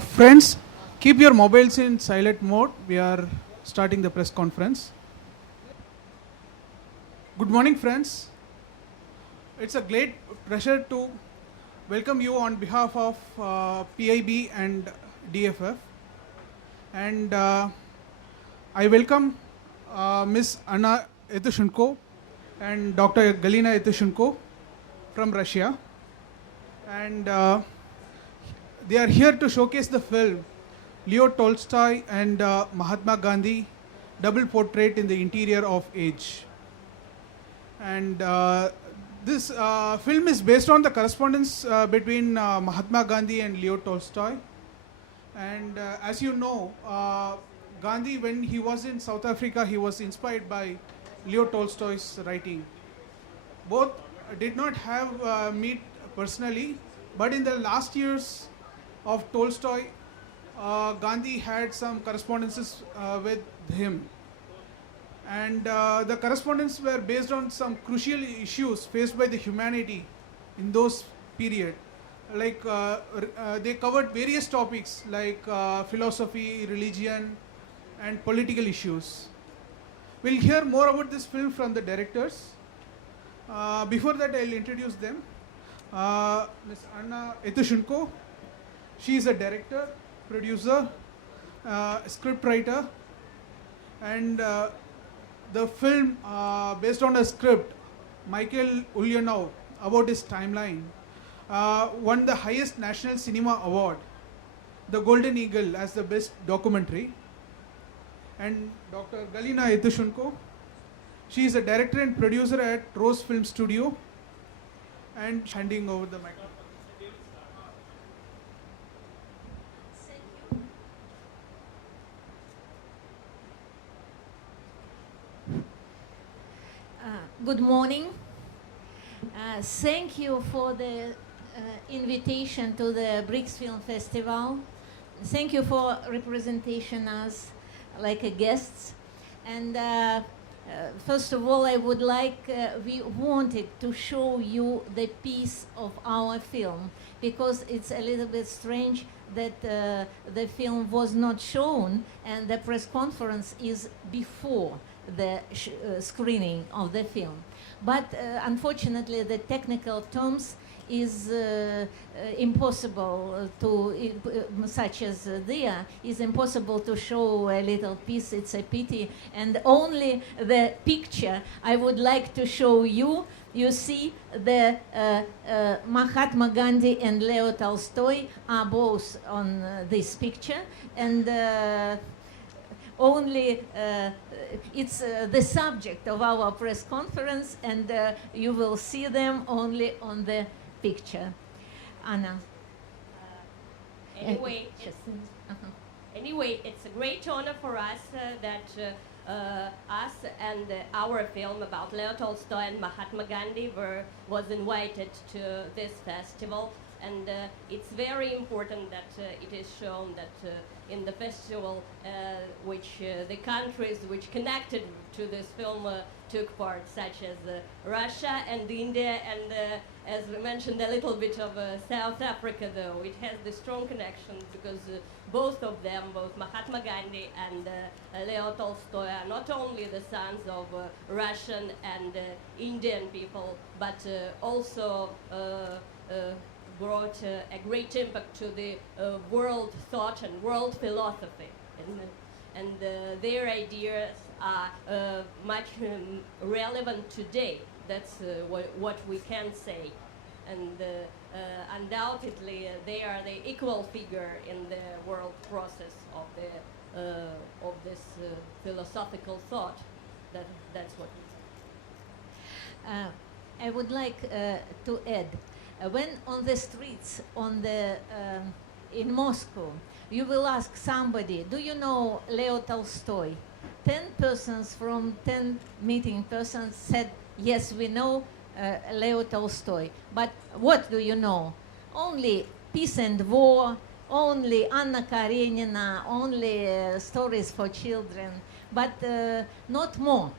Friends, keep your mobiles in silent mode. We are starting the press conference. Good morning, friends. It's a great pleasure to welcome you on behalf of PIB and DFF. And I welcome Ms. Anna Etushchenko and Dr. Galina Etushchenko from Russia. And they are here to showcase the film Leo Tolstoy and Mahatma Gandhi, double portrait in the interior of age. And this film is based on the correspondence between Mahatma Gandhi and Leo Tolstoy. And as you know, Gandhi, when he was in South Africa, he was inspired by Leo Tolstoy's writing. Both did not have meet personally, but in the last years of Tolstoy, Gandhi had some correspondences with him. And the correspondence were based on some crucial issues faced by the humanity in those period. Like they covered various topics like philosophy, religion, and political issues. We'll hear more about this film from the directors. Before that, I'll introduce them. Ms. Anna Etushchenko. She is a director, producer, scriptwriter, and the film based on a script, Michael Ulyanov, about his timeline, won the highest National Cinema Award, the Golden Eagle, as the best documentary. And Dr. Galina Etushchenko, she is a director and producer at Rose Film Studio, and handing over the microphone. Good morning. Thank you for the invitation to the BRICS Film Festival. Thank you for representation us like a guests. And first of all, I would like, we wanted to show you the piece of our film, because it's a little bit strange that the film was not shown and the press conference is before the screening of the film. But unfortunately, the technical terms is impossible to, such as there, is impossible to show a little piece. It's a pity. And only the picture I would like to show you. You see the Mahatma Gandhi and Leo Tolstoy are both on this picture. And only it's the subject of our press conference, and you will see them only on the picture. Anna. Anyway, it's a great honor for us that us and our film about Leo Tolstoy and Mahatma Gandhi was invited to this festival. And it's very important that it is shown that in the festival, which the countries which connected to this film took part, such as Russia and India, and as we mentioned, a little bit of South Africa, though. It has the strong connection because both of them, both Mahatma Gandhi and Leo Tolstoy, are not only the sons of Russian and Indian people, but also brought a great impact to the world thought and world philosophy. And their ideas are much relevant today. That's what we can say. And undoubtedly, they are the equal figure in the world process of this philosophical thought. That's what we say. I would like to add, when on the streets in Moscow, you will ask somebody, do you know Leo Tolstoy? 10 persons from 10 meeting persons said, yes, we know Leo Tolstoy. But what do you know? Only Peace and War, only Anna Karenina, only stories for children, but not more,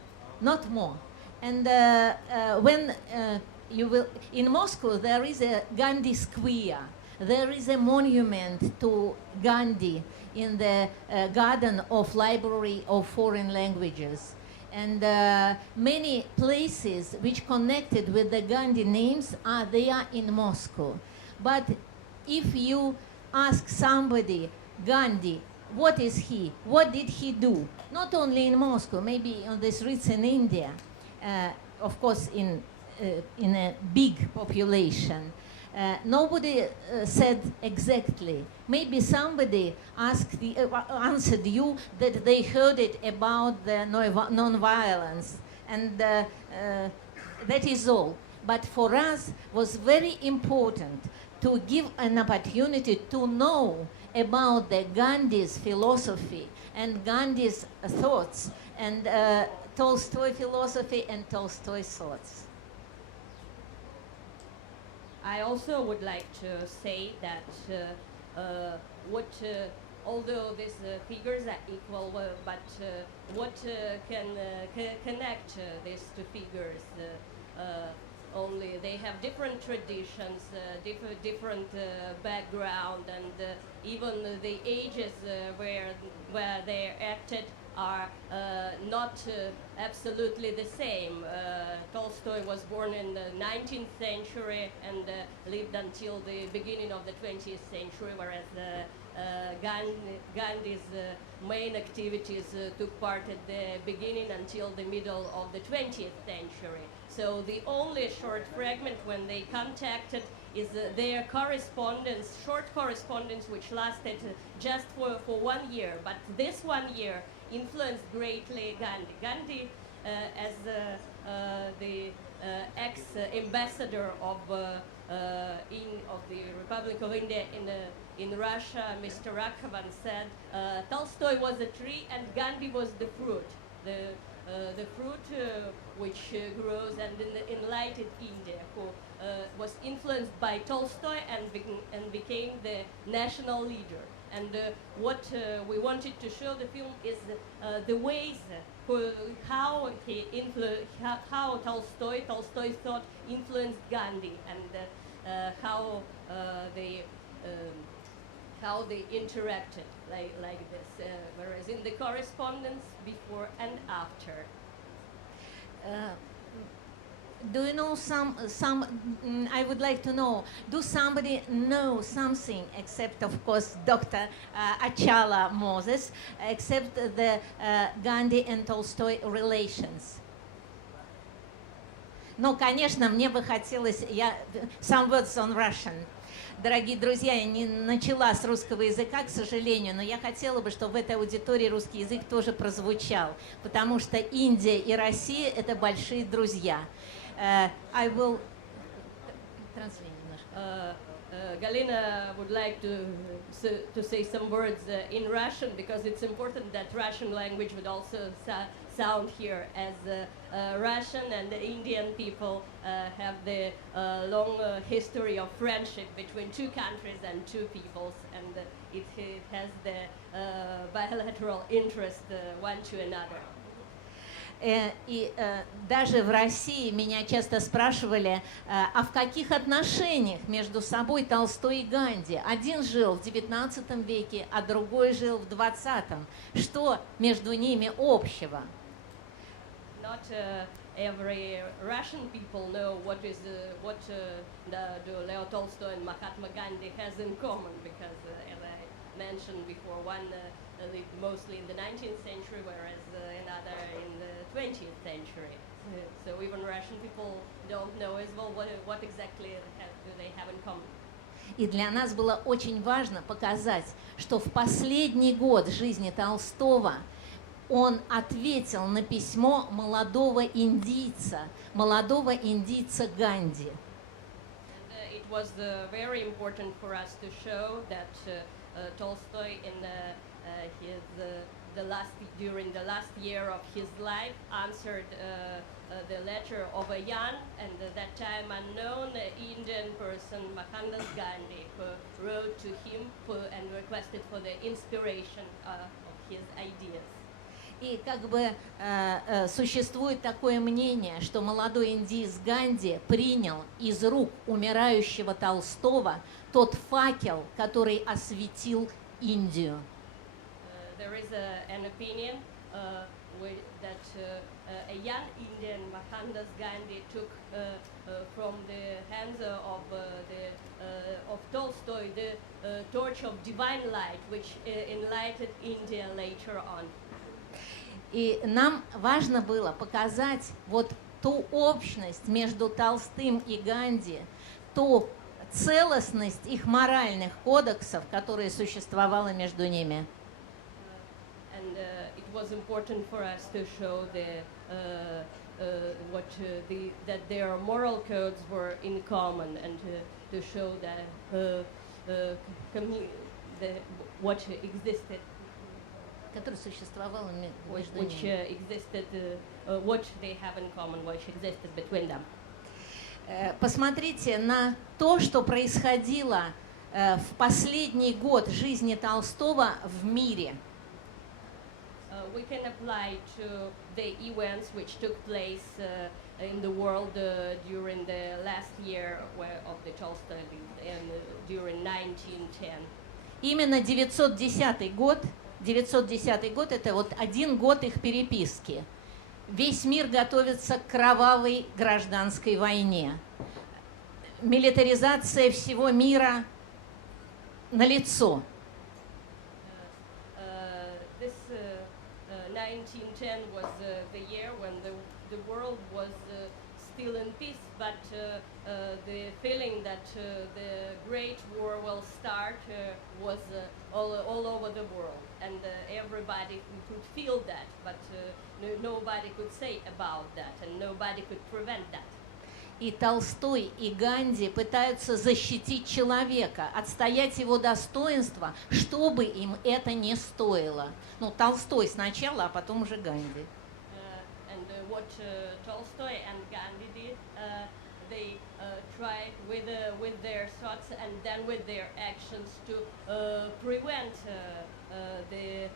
not more. And when you will, in Moscow there is a Gandhi Square, there is a monument to Gandhi in the garden of Library of Foreign Languages. And many places which connected with the Gandhi names are there in Moscow. But if you ask somebody, Gandhi, what is he? What did he do? Not only in Moscow, maybe on the streets in India, of course in a big population. Nobody said exactly. Maybe somebody answered you that they heard it about the non-violence, and that is all. But for us was very important to give an opportunity to know about the Gandhi's philosophy and Gandhi's thoughts and Tolstoy philosophy and Tolstoy thoughts. I also would like to say that although these figures are equal, but what can connect these two figures? Only they have different traditions, different background, and even the ages where they acted are not absolutely the same. Tolstoy was born in the 19th century and lived until the beginning of the 20th century, whereas Gandhi's main activities took part at the beginning until the middle of the 20th century. So the only short fragment when they contacted is their correspondence, short correspondence, which lasted just for 1 year. But this 1 year influenced greatly Gandhi. Gandhi, as the ex-ambassador of the Republic of India in Russia, Mr. Rakhavan said, Tolstoy was a tree and Gandhi was the fruit. The fruit which grows and enlightened India, who was influenced by Tolstoy and became the national leader. And what we wanted to show the film is the ways how Tolstoy's thought influenced Gandhi, and how they interacted like this, whereas in the correspondence before and after. Do you know I would like to know, do somebody know something, except of course Dr. Achala Moses, except the Gandhi and Tolstoy relations? Ну, конечно, мне бы хотелось, some words on Russian. Дорогие друзья, я не начала с русского языка, к сожалению, но я хотела бы, чтобы в этой аудитории русский язык тоже прозвучал, потому что Индия и Россия – это большие друзья. I will translate немножко. Galina would like to say some words in Russian, because it's important that Russian language would also sound here, as Russian and the Indian people have the long history of friendship between two countries and two peoples, and it has the bilateral interest one to another. И даже в России меня часто спрашивали, а в каких отношениях между собой Толстой и Ганди? Один жил в XIX веке, а другой жил в XX. Что между ними общего? Not every Russian people know what Leo Tolstoy and Mahatma Gandhi has in common, because as I mentioned before, one lived mostly in the 19th century, whereas another in the 20th century. So even Russian people don't know as well what exactly do they have in common. И для нас было очень важно показать, что в последний год жизни Толстого он ответил на письмо молодого индийца Ганди. It was very important for us to show that Tolstoy during the last year of his life answered the letter of a young and at that time unknown Indian person, Mohandas Gandhi, who wrote to him and requested for the inspiration of his ideas. И как бы существует такое мнение, что молодой индиец Ганди принял из рук умирающего Толстого тот факел, который осветил Индию. There is an opinion that a young Indian, Mohandas Gandhi, took from the hands of Tolstoy the torch of divine light, which enlightened India later on. И нам важно было показать вот ту общность между Толстым и Ганди, ту целостность их моральных кодексов, которые существовала между ними. And it was important for us to show that their moral codes were in common, and to show that what existed, Которое существовало между which ними. existed, what they have in common, which existed between them. Посмотрите на то, что происходило в последний год жизни Толстого в мире. We can apply to the events which took place in the world during the last year of the Tolstoy and during 1910. Именно 910 год это вот один год их переписки. Весь мир готовится к кровавой гражданской войне. Милитаризация всего мира налицо. This 1910 was the year when the world was still in peace, but the feeling that the Great War will start was all over the world, and everybody could feel that, but nobody could say about that, and nobody could prevent that. И Толстой, и Ганди пытаются защитить человека, отстоять его достоинство, что бы им это ни стоило. Ну, Толстой сначала, а потом уже Ганди. And what Tolstoy and Gandhi did, they tried with their thoughts and then with their actions to prevent the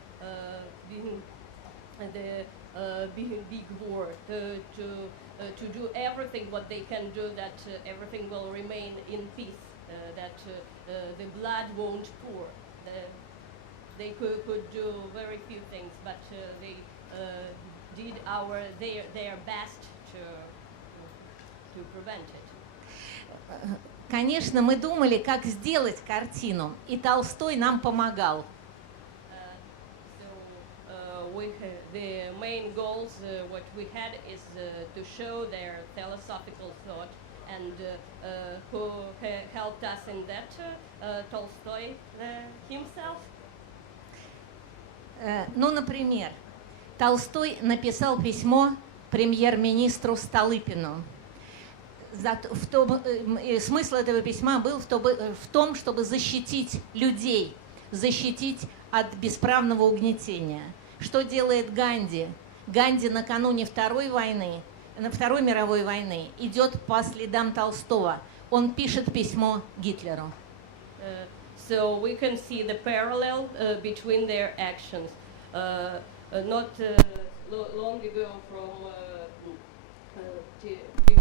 big war, to do everything what they can do, that everything will remain in peace, that the blood won't pour. They could do very few things, but they did their best to prevent it. Конечно, мы думали, как сделать картину, и Толстой нам помогал. The main goals, what we had is to show their philosophical thought, and who helped us in that, Tolstoy himself. Ну, например, Толстой написал письмо премьер-министру Столыпину. Смысл этого письма был в том, чтобы защитить людей, защитить от бесправного угнетения. Что делает Ганди? Ганди накануне Второй мировой войны идет по следам Толстого. Он пишет письмо Гитлеру. So we can see the parallel between their actions. Not long ago,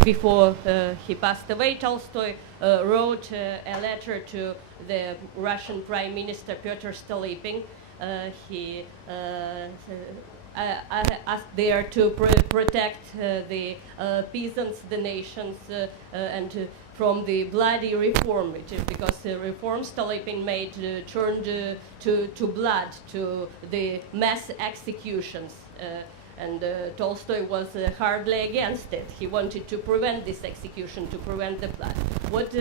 before he passed away, Tolstoy wrote a letter to the Russian Prime Minister Pyotr Stolypin. He asked there to protect the peasants, the nations, and from the bloody reform, because the reform Stolypin made turned to blood, to the mass executions. And Tolstoy was hardly against it. He wanted to prevent this execution, to prevent the blood. What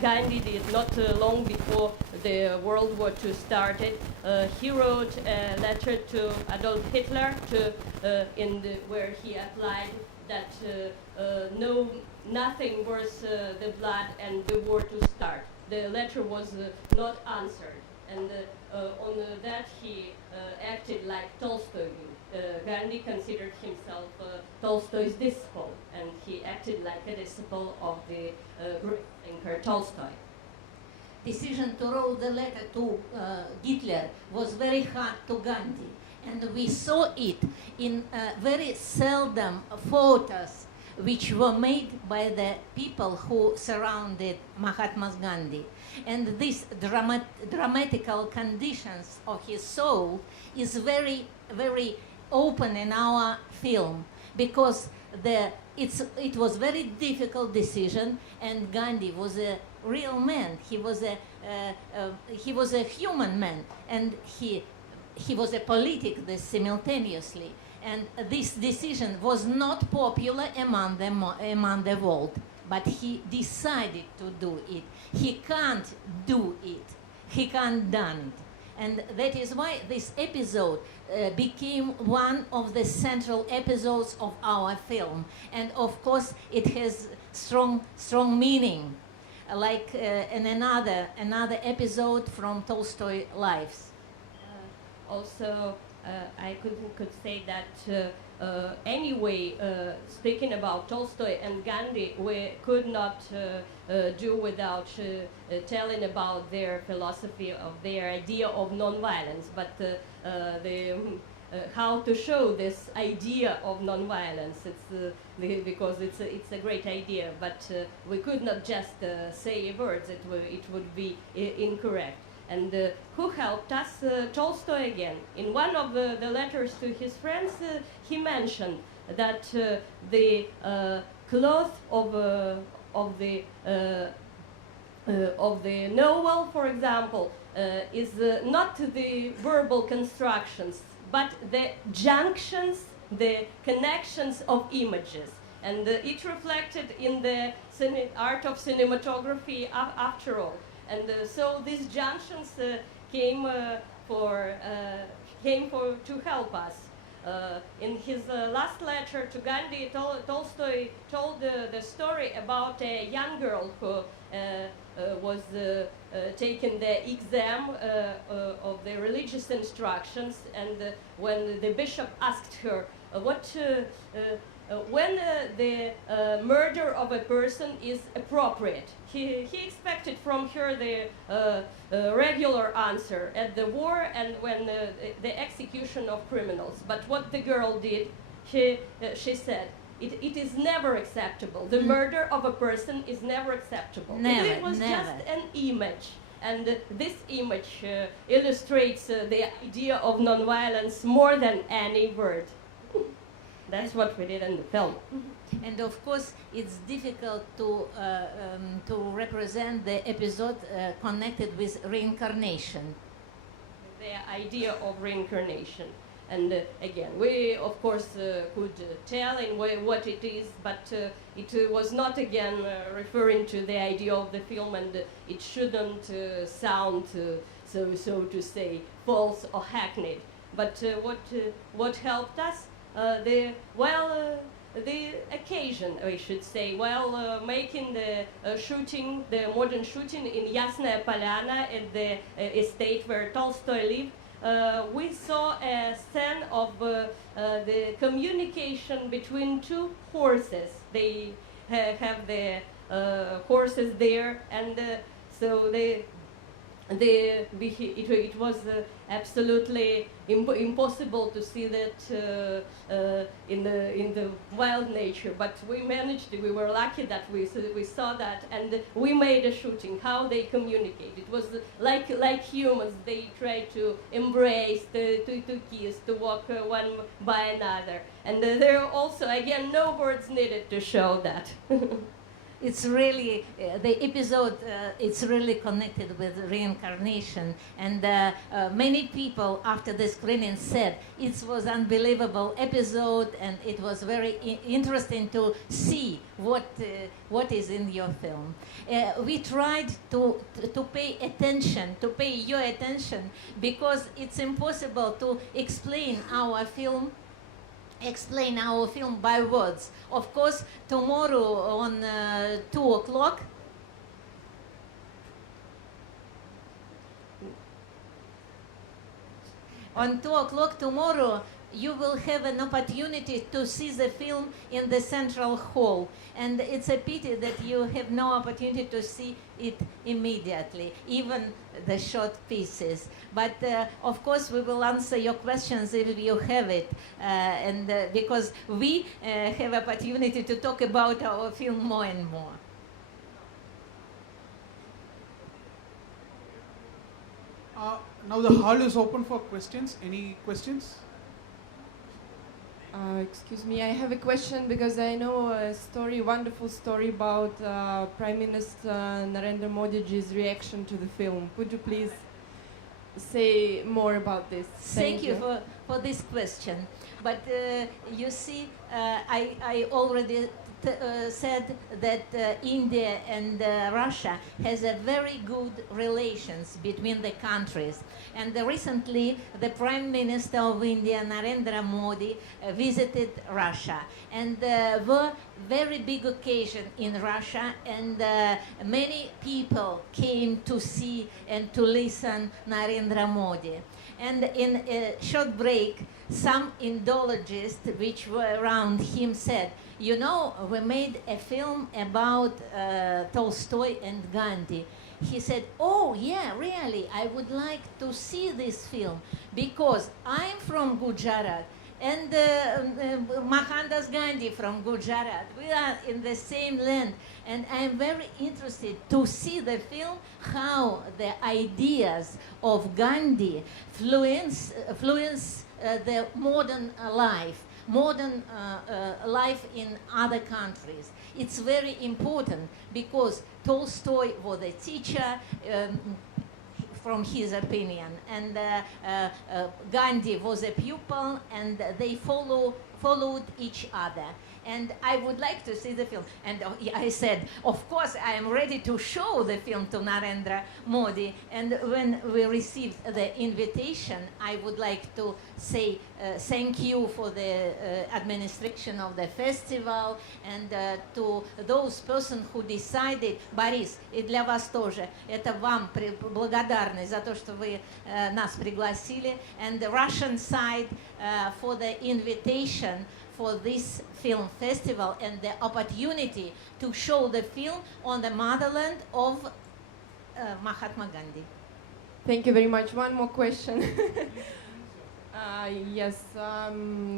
Gandhi did not long before the World War II started, he wrote a letter to Adolf Hitler where he applied that nothing worth the blood and the war to start. The letter was not answered, and on that he acted like Tolstoy did. Gandhi considered himself Tolstoy's disciple, and he acted like a disciple of the great thinker Tolstoy. Decision to write the letter to Hitler was very hard to Gandhi, And we saw it in very seldom photos which were made by the people who surrounded Mahatma Gandhi. And these dramatical conditions of his soul is very, very open in our film, because it was very difficult decision, and Gandhi was a real man. He was a human man, and he was a politic simultaneously. And this decision was not popular among the world, but he decided to do it. He can't do it. He can't done it. And that is why this episode became one of the central episodes of our film. And of course, it has strong strong meaning, like in another episode from Tolstoy Lives. Also, I could say that anyway, speaking about Tolstoy and Gandhi, we could not do without telling about their philosophy, of their idea of nonviolence, but how to show this idea of nonviolence. Because it's a great idea, but we could not just say words. It would be incorrect. And who helped us? Tolstoy again. In one of the letters to his friends, he mentioned that the cloth of the novel, for example, is not the verbal constructions, but the junctions, the connections of images. And it reflected in the art of cinematography after all. And so these junctions came to help us. In his last letter to Gandhi, Tolstoy told the story about a young girl who was taking the exam of the religious instructions, and when the bishop asked her when the murder of a person is appropriate, he expected from her the regular answer at the war and when the execution of criminals. But what the girl did, she said, it is never acceptable. The murder of a person is never acceptable. Never, it was never. just an image. And this image illustrates the idea of nonviolence more than any word. That's what we did in the film. And of course, it's difficult to represent the episode connected with reincarnation. The idea of reincarnation. And again, we of course could tell in what it is, but it was not again referring to the idea of the film, and it shouldn't sound, so to say, false or hackneyed. But what helped us? The occasion, we should say, while making the shooting, the modern shooting in Yasnaya Polyana at the estate where Tolstoy lived, we saw a scene of the communication between two horses. They have the horses there, and so it was absolutely impossible to see that in the wild nature, but we managed. We were lucky that we saw that, and we made a shooting. How they communicate. It was like humans. They try to embrace, to kiss, to walk one by another, and there are also again no words needed to show that. It's really the episode. It's really connected with reincarnation, and many people after the screening said it was unbelievable episode, and it was very interesting to see what is in your film. We tried to pay attention, to pay your attention, because it's impossible to explain our film by words. Of course, tomorrow on 2 o'clock, on 2 o'clock tomorrow, you will have an opportunity to see the film in the central hall. And it's a pity that you have no opportunity to see it immediately, even the short pieces. But of course, we will answer your questions if you have it. Because we have opportunity to talk about our film more and more. Now the hall is open for questions. Any questions? Excuse me, I have a question because I know a story, wonderful story about Prime Minister Narendra Modi's reaction to the film. Could you please say more about this? Thank you for this question. But you see, I already said that India and Russia has a very good relations between the countries. And recently, the Prime Minister of India, Narendra Modi, visited Russia. And were very big occasion in Russia, and many people came to see and to listen Narendra Modi. And in a short break, some Indologists which were around him said, you know, we made a film about Tolstoy and Gandhi. He said, oh yeah, really, I would like to see this film because I'm from Gujarat and Mohandas Gandhi from Gujarat. We are in the same land, and I'm very interested to see the film, how the ideas of Gandhi influence the modern life in other countries. It's very important because Tolstoy was a teacher, from his opinion, and Gandhi was a pupil, and they followed each other. And I would like to see the film. And I said, of course, I am ready to show the film to Narendra Modi. And when we received the invitation, I would like to say thank you for the administration of the festival, and to those persons who decided. Борис, и для вас тоже. Это вам благодарность за то, что вы нас пригласили. And the Russian side for the invitation for this film festival and the opportunity to show the film on the motherland of Mahatma Gandhi. Thank you very much. One more question. Yes,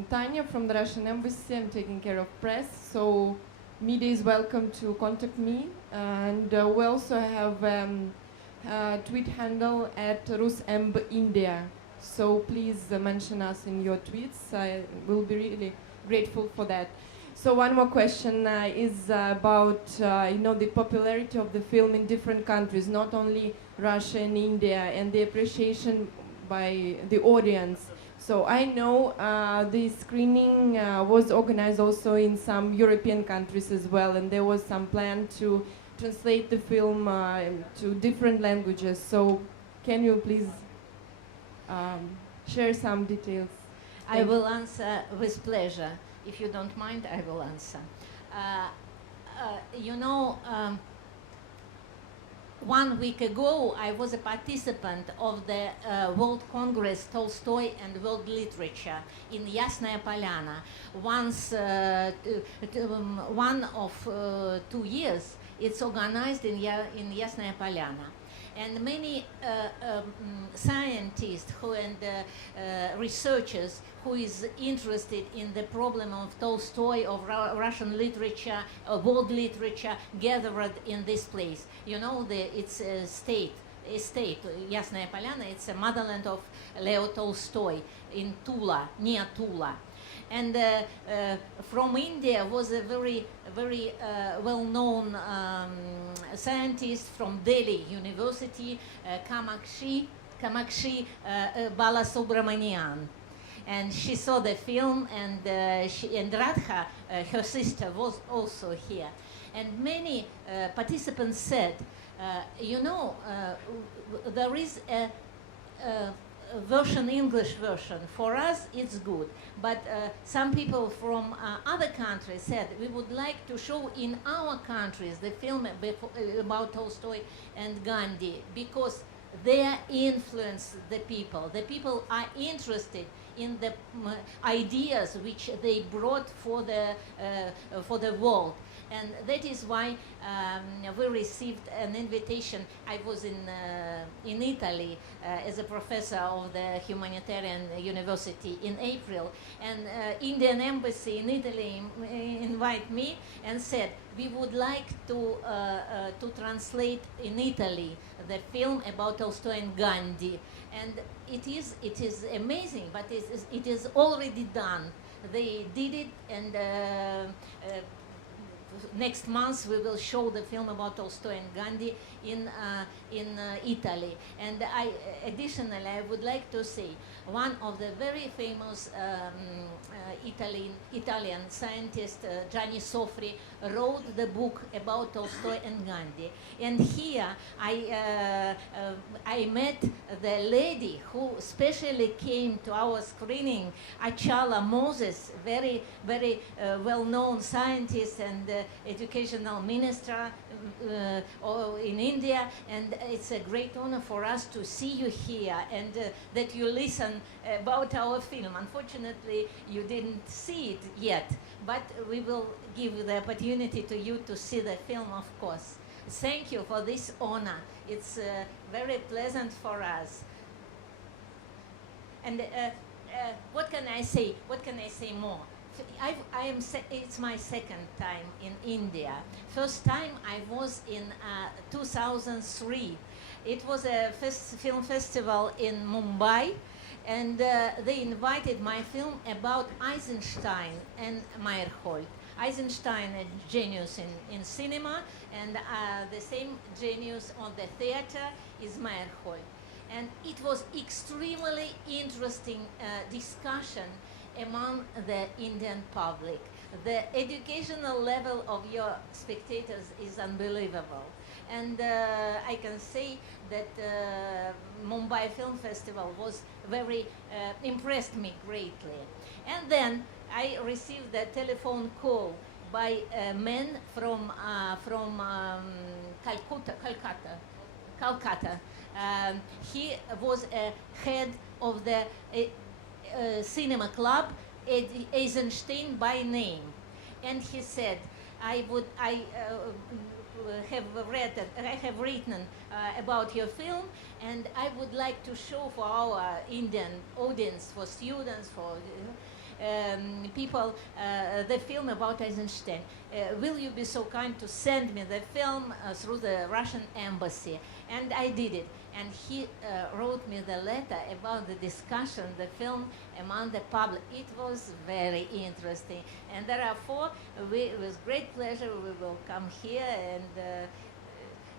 Tanya from the Russian Embassy. I'm taking care of press, so media is welcome to contact me. And we also have a tweet handle at RusEmb India. So please mention us in your tweets. I will be really grateful for that. So one more question is about the popularity of the film in different countries, not only Russia and India, and the appreciation by the audience. So I know the screening was organized also in some European countries as well, and there was some plan to translate the film to different languages. So can you please share some details? I will answer with pleasure. If you don't mind, I will answer. You know, 1 week ago, I was a participant of the World Congress Tolstoy and World Literature in Yasnaya Polyana. Once, one of 2 years, it's organized in Yasnaya Polyana. And many scientists and researchers who is interested in the problem of Tolstoy, of Russian literature, world literature, gathered in this place. You know, it's a state, Yasnaya Polyana, it's a motherland of Leo Tolstoy in Tula, near Tula. And from India was a very well-known scientist from Delhi University, Kamakshi Balasubramanian. And she saw the film, and Radha, her sister, was also here. And many participants said, there is a English version. For us, it's good. But some people from other countries said, we would like to show in our countries the film about Tolstoy and Gandhi, because they influence the people. The people are interested in the ideas which they brought for the world. And that is why we received an invitation. I was in Italy as a professor of the humanitarian university in April, and Indian embassy in Italy invited me and said, we would like to translate in Italy the film about Tolstoy and Gandhi. And it is amazing, but it is already done. They did it, and next month we will show the film about Tolstoy and Gandhi in Italy. And additionally, I would like to say one of the very famous Italian scientist, Gianni Sofri, wrote the book about Tolstoy and Gandhi. And here I met the lady who specially came to our screening, Achala Moses, very well-known scientist and educational minister in India, and it's a great honor for us to see you here and that you listen about our film. Unfortunately, you didn't see it yet, but we will give the opportunity to you to see the film, of course. Thank you for this honor. It's very pleasant for us. And what can I say? What can I say more? It's my second time in India. First time I was in 2003. It was a film festival in Mumbai, and they invited my film about Eisenstein and Meyerhold. Eisenstein, a genius in cinema, and the same genius on the theater is Meyerhold. And it was extremely interesting discussion among the Indian public. The educational level of your spectators is unbelievable. And I can say that Mumbai Film Festival was very, impressed me greatly. And then I received a telephone call by a man from Calcutta. He was a head of the cinema club, Eisenstein by name, and he said, I have written about your film, and I would like to show for our Indian audience, for students, for people, the film about Eisenstein. Will you be so kind to send me the film through the Russian embassy? And I did it. And he wrote me the letter about the discussion, the film among the public. It was very interesting. And therefore, with great pleasure, we will come here, and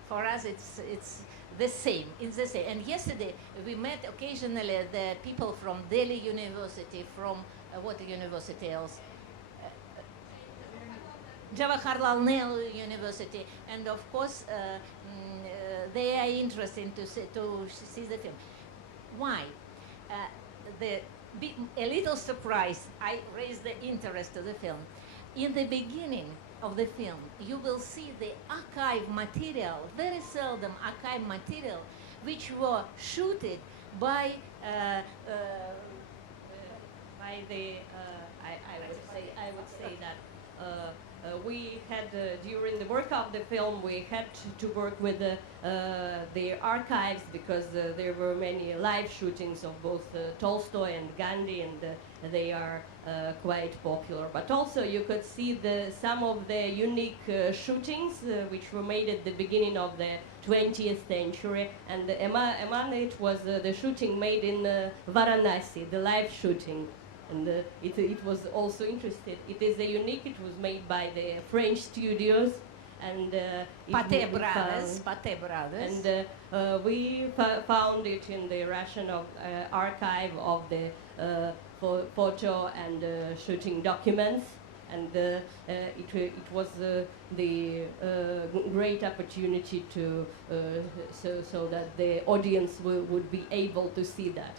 for us, it's the same. It's the same. And yesterday, we met occasionally the people from Delhi University, from what university else? Jawaharlal Nehru University, and of course, they are interested to see the film. Why? A little surprise, I raised the interest of the film. In the beginning of the film, you will see the archive material, very seldom archive material, which were shooted by the, I would say that we had, during the work of the film, we had to work with the archives, because there were many live shootings of both Tolstoy and Gandhi, and they are quite popular. But also you could see some of the unique shootings which were made at the beginning of the 20th century, and among it was the shooting made in Varanasi, the live shooting. And it was also interesting. It is a unique. It was made by the French studios, and Pathé Brothers. And we found it in the Russian archive of the photo and shooting documents, and it was the great opportunity to so that the audience would be able to see that.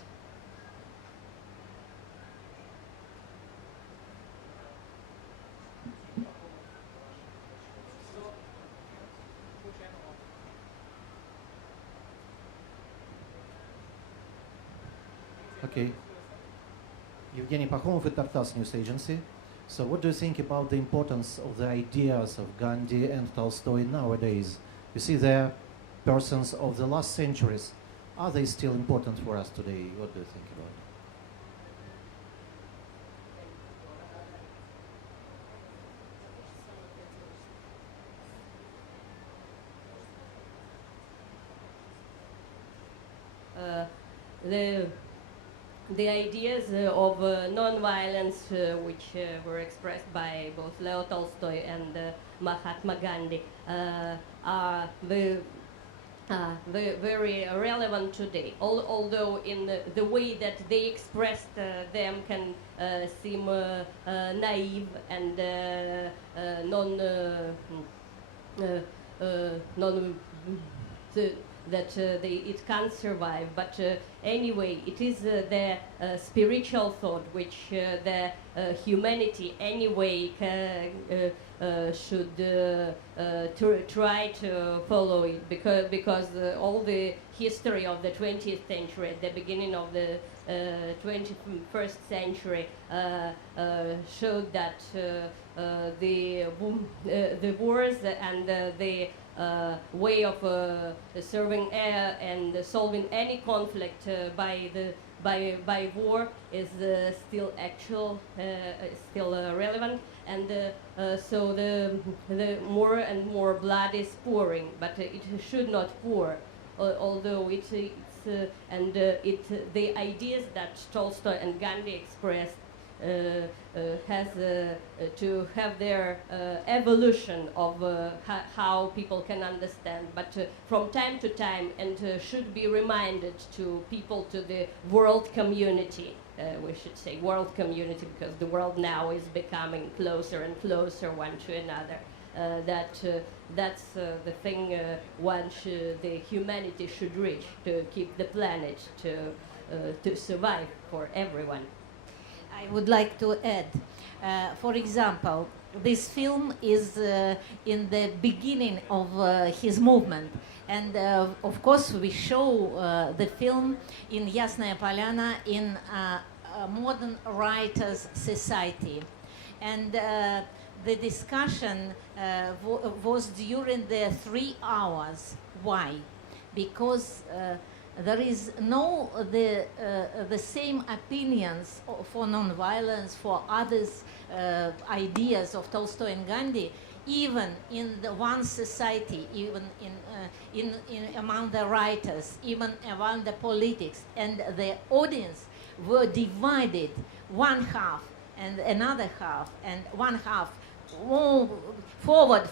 Okay. Evgeny Pakhomov at Tartas News Agency. So what do you think about the importance of the ideas of Gandhi and Tolstoy nowadays? You see, they're persons of the last centuries. Are they still important for us today? What do you think about it? The ideas of non-violence, which were expressed by both Leo Tolstoy and Mahatma Gandhi, are very relevant today. Although in the way that they expressed them can seem naive and non that it can't survive. But anyway, it is the spiritual thought which the humanity anyway should try to follow it, because all the history of the 20th century, at the beginning of the 21st century, showed that the wars and the way of serving and solving any conflict by war is still actual, still relevant, and so the more and more blood is pouring, but it should not pour, although the ideas that Tolstoy and Gandhi expressed has to have their evolution of how people can understand, but from time to time, and should be reminded to people, to the world community, we should say world community, because the world now is becoming closer and closer one to another. That's the thing the humanity should reach, to keep the planet to survive for everyone. I would like to add, for example, this film is in the beginning of his movement. And of course, we show the film in Yasnaya Polyana in a modern writers' society. And the discussion was during the 3 hours. Why? Because there is no the same opinions for non-violence, for others' ideas of Tolstoy and Gandhi, even in the one society, even in among the writers, even among the politics, and the audience were divided, one half and another half, and one half, oh, forward,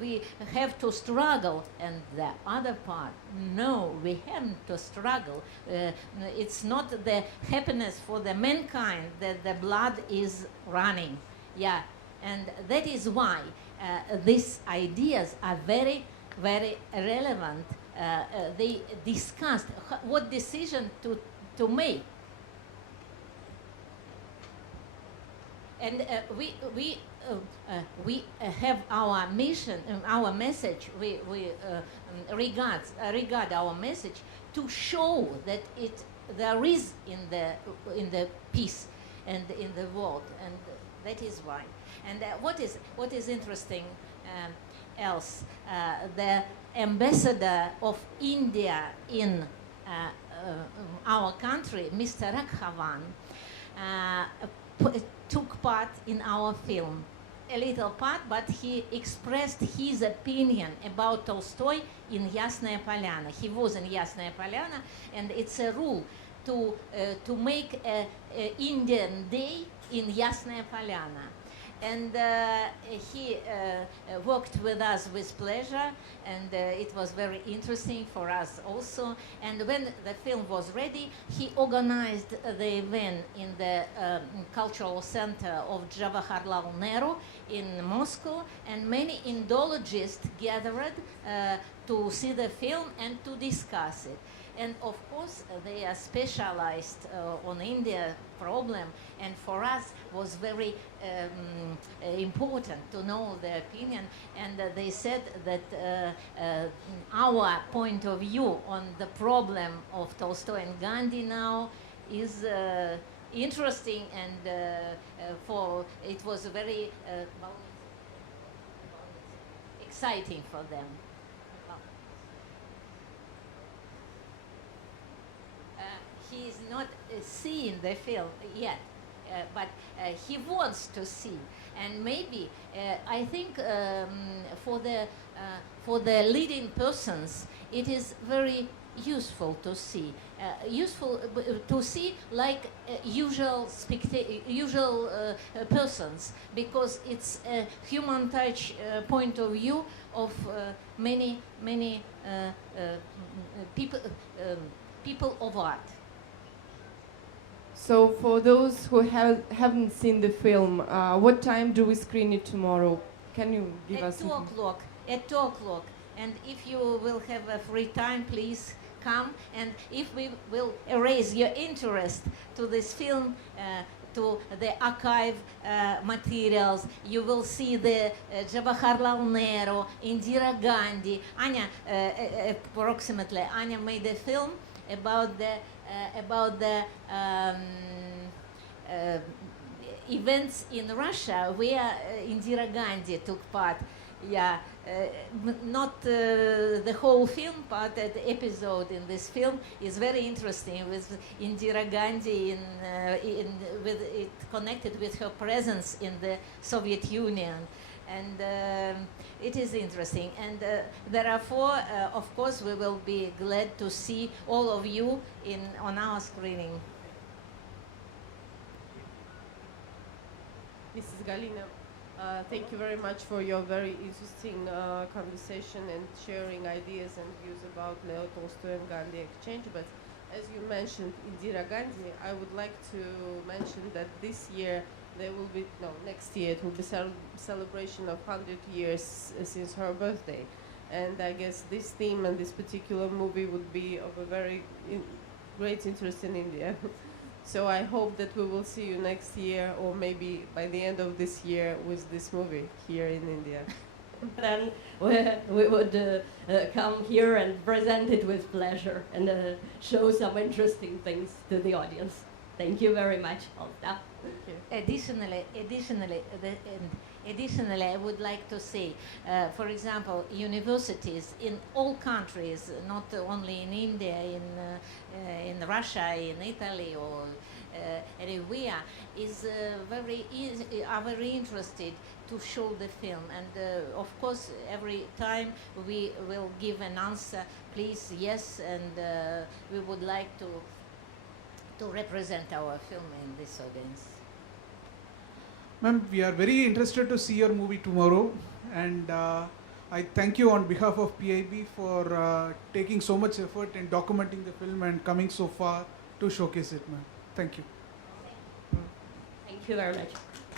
we have to struggle, and the other part, no, we haven't to struggle. It's not the happiness for the mankind that the blood is running. Yeah, and that is why these ideas are very, very relevant. They discussed what decision to make. And we have our mission, our message. We regard our message to show that there is in the peace and in the world, and that is why. And what is interesting else, the ambassador of India in our country, Mr. Raghavan, took part in our film, a little part, but he expressed his opinion about Tolstoy in Yasnaya Polyana. He was in Yasnaya Polyana, and it's a rule to make a Indian Day in Yasnaya Polyana. And he worked with us with pleasure, and it was very interesting for us also. And when the film was ready, he organized the event in the cultural center of Jawaharlal Nehru in Moscow, and many Indologists gathered to see the film and to discuss it. And of course, they are specialized on India problem, and for us was very important to know their opinion. And they said that our point of view on the problem of Tolstoy and Gandhi now is interesting, and for it was very exciting for them. He is not seeing the film yet, but he wants to see, and maybe I think for the leading persons it is very useful to see, like usual persons, because it's a human touch point of view of many people of art. So for those who haven't seen the film, what time do we screen it tomorrow? Can you give us At 2 o'clock. At 2 o'clock. And if you will have a free time, please come. And if we will raise your interest to this film, to the archive materials, you will see the Jawaharlal Nehru, Indira Gandhi. Anya, approximately, Anya made a film about the events in Russia where Indira Gandhi took part. Yeah, not the whole film, but the episode in this film is very interesting, with Indira Gandhi with it connected with her presence in the Soviet Union. And it is interesting, and therefore, of course, we will be glad to see all of you on our screening. Mrs. Galina, thank you very much for your very interesting conversation and sharing ideas and views about Leo Tolstoy and Gandhi exchange. But as you mentioned Indira Gandhi, I would like to mention that this year next year it will be celebration of 100 years since her birthday. And I guess this theme and this particular movie would be of a very great interest in India. So I hope that we will see you next year, or maybe by the end of this year, with this movie here in India. Then we would come here and present it with pleasure and show some interesting things to the audience. Thank you very much, Olta. Thank you. Additionally, I would like to say, for example, universities in all countries, not only in India, in Russia, in Italy, or anywhere, are very interested to show the film. And of course, every time we will give an answer, please, yes, and we would like to represent our film in this audience. Ma'am, we are very interested to see your movie tomorrow, and I thank you on behalf of PIB for taking so much effort in documenting the film and coming so far to showcase it, ma'am. Thank you. Thank you very much.